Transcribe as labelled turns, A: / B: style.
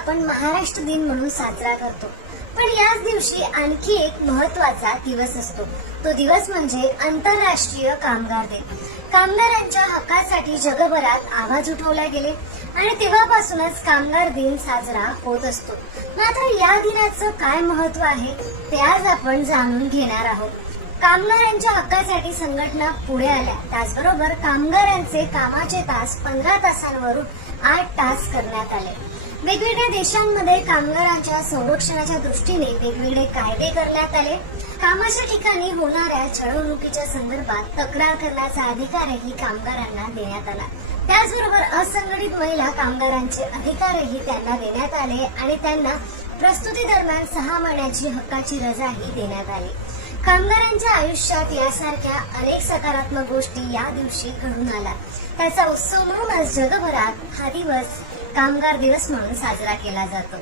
A: आपण महाराष्ट्र दिन म्हणून साजरा करतो. पण याच दिवशी आणखी एक महत्त्वाचा दिवस असतो. तो दिवस म्हणजे आंतरराष्ट्रीय कामगार दिन. कामगारांच्या हक्कासाठी जगभरात आवाज उठवला गेले आणि तेव्हापासूनच कामगार दिन साजरा होत असतो. मात्र या दिनाचं काय महत्त्व आहे ते आज आपण जाणून घेणार आहोत. कामगारांच्या हक्कासाठी संघटना पुढे आल्या. त्याचबरोबर कामगारांचे कामाचे तास पंधरा तासांवरून आठ तास करण्यात आले. वेगवेगळ्या देशांमध्ये कामगारांच्या संरक्षणाच्या दृष्टीने वेगवेगळे कायदे करण्यात आले. कामाच्या ठिकाणी होणाऱ्या छळवणुकीच्या संदर्भात तक्रार करण्याचा अधिकारही कामगारांना देण्यात आला. त्याचबरोबर असंघटित महिला कामगारांचे अधिकारही त्यांना देण्यात आले आणि त्यांना प्रस्तुती दरम्यान सहा महिन्याची हक्काची रजाही देण्यात आली. कामगारांच्या आयुष्यात यासारख्या अनेक सकारात्मक गोष्टी या दिवशी घडून आल्या. त्याचा उत्सव म्हणूनच जगभरात हा दिवस कामगार दिवस म्हणून साजरा केला जातो.